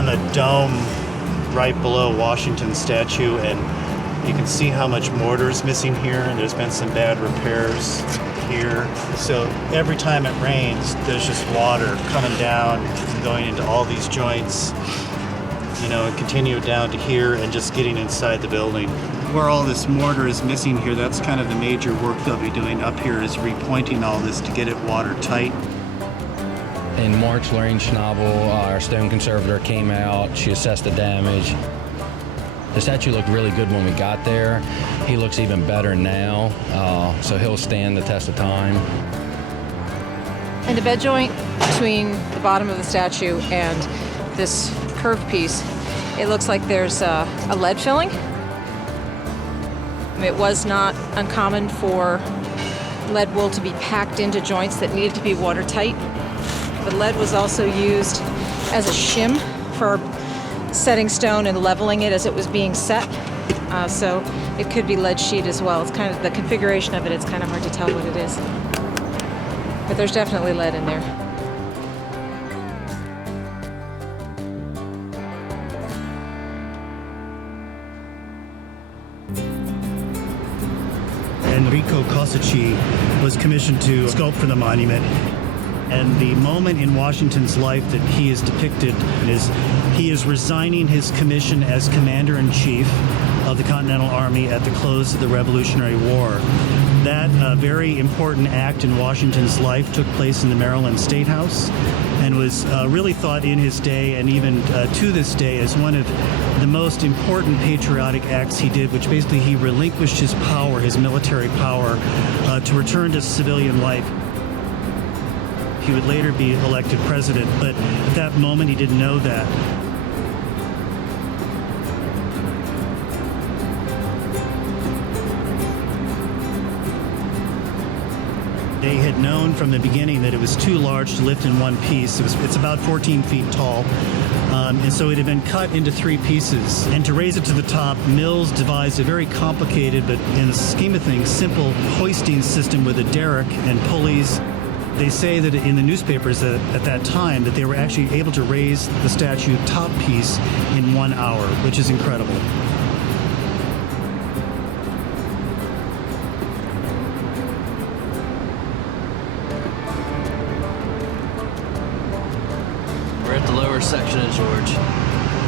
on the dome right below Washington's statue, and you can see how much mortar is missing here, and there's been some bad repairs here. So every time it rains, there's just water coming down and going into all these joints, and continue down to here and just getting inside the building. Where all this mortar is missing here, that's kind of the major work they'll be doing up here, is repointing all this to get it watertight. In March, Lorraine Schnabel, our stone conservator, came out. She assessed the damage. The statue looked really good when we got there. He looks even better now, so he'll stand the test of time. In the bed joint between the bottom of the statue and this curved piece, it looks like there's a lead filling. It was not uncommon for lead wool to be packed into joints that needed to be watertight. But lead was also used as a shim for setting stone and leveling it as it was being set. So it could be lead sheet as well. It's kind of the configuration of it, it's kind of hard to tell what it is. But there's definitely lead in there. Enrico Causici was commissioned to sculpt for the monument. And the moment in Washington's life that he is depicted is he is resigning his commission as Commander-in-Chief of the Continental Army at the close of the Revolutionary War. That very important act in Washington's life took place in the Maryland State House and was really thought in his day, and even to this day, as one of the most important patriotic acts he did, which basically he relinquished his power, his military power, to return to civilian life. He would later be elected president, but at that moment he didn't know that. They had known from the beginning that it was too large to lift in one piece. It's about 14 feet tall, and so it had been cut into 3 pieces. And to raise it to the top, Mills devised a very complicated, but in the scheme of things, simple hoisting system with a derrick and pulleys. They say that in the newspapers at that time that they were actually able to raise the statue top piece in 1 hour, which is incredible. We're at the lower section of George.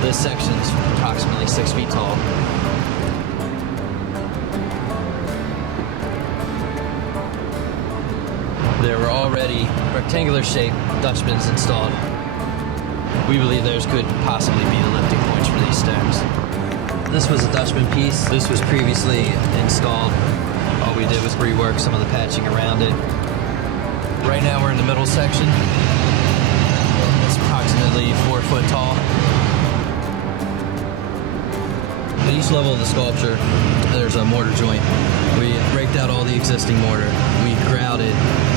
This section is approximately 6 feet tall. There were already rectangular-shaped Dutchmans installed. We believe theirs could possibly be the lifting points for these stones. This was a Dutchman piece. This was previously installed. All we did was rework some of the patching around it. Right now we're in the middle section. It's approximately 4 foot tall. At each level of the sculpture, there's a mortar joint. We raked out all the existing mortar. We grouted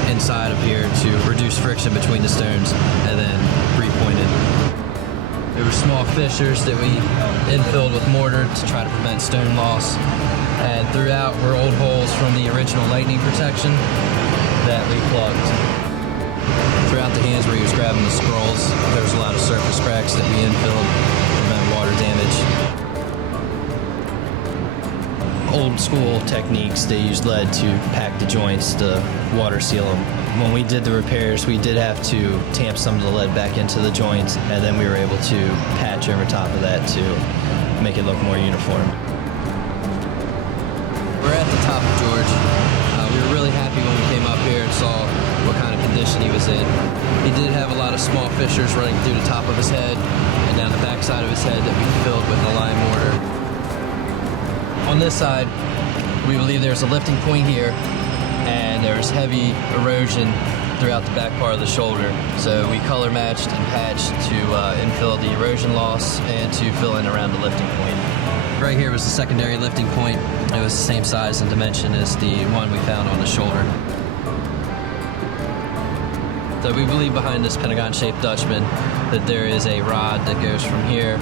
inside of here to reduce friction between the stones and then repointed. There were small fissures that we infilled with mortar to try to prevent stone loss. And throughout were old holes from the original lightning protection that we plugged. Throughout the hands where he was grabbing the scrolls, there was a lot of surface cracks that we infilled to prevent water damage. Old school techniques, they used lead to pack the joints to water seal them. When we did the repairs, we did have to tamp some of the lead back into the joints, and then we were able to patch over top of that to make it look more uniform. We're at the top of George. We were really happy when we came up here and saw what kind of condition he was in. He did have a lot of small fissures running through the top of his head and down the back side of his head that we filled with the lime mortar. On this side, we believe there's a lifting point here, and there's heavy erosion throughout the back part of the shoulder. So we color matched and patched to infill the erosion loss and to fill in around the lifting point. Right here was the secondary lifting point. It was the same size and dimension as the one we found on the shoulder. So we believe behind this pentagon-shaped Dutchman that there is a rod that goes from here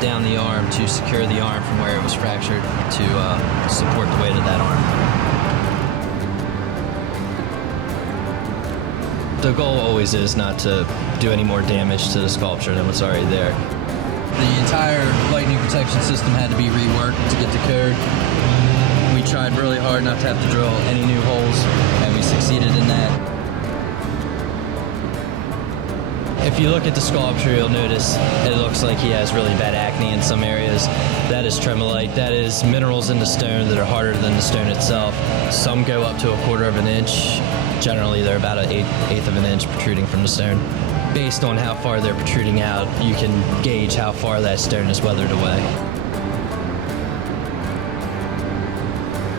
down the arm to secure the arm from where it was fractured to support the weight of that arm. The goal always is not to do any more damage to the sculpture than what's already there. The entire lightning protection system had to be reworked to get to code. We tried really hard not to have to drill any new holes, and we succeeded in that. If you look at the sculpture, you'll notice it looks like he has really bad acne in some areas. That is tremolite. That is minerals in the stone that are harder than the stone itself. Some go up to 1/4 of an inch. Generally, they're about an eighth of an inch protruding from the stone. Based on how far they're protruding out, you can gauge how far that stone is weathered away.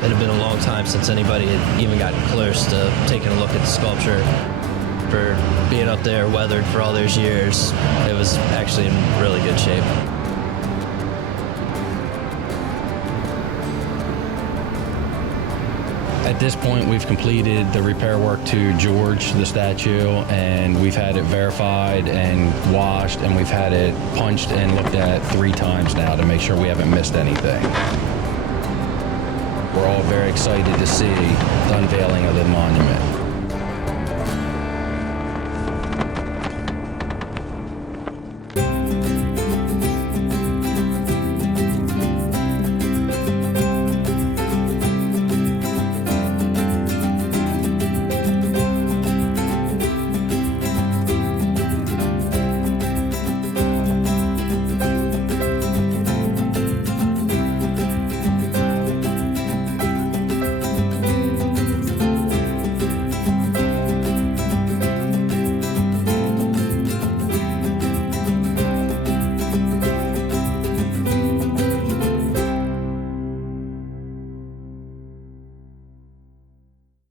It had been a long time since anybody had even gotten close to taking a look at the sculpture. For being up there weathered for all those years, it was actually in really good shape. At this point, we've completed the repair work to George, the statue, and we've had it verified and washed, and we've had it punched and looked at 3 times now to make sure we haven't missed anything. We're all very excited to see the unveiling of the monument.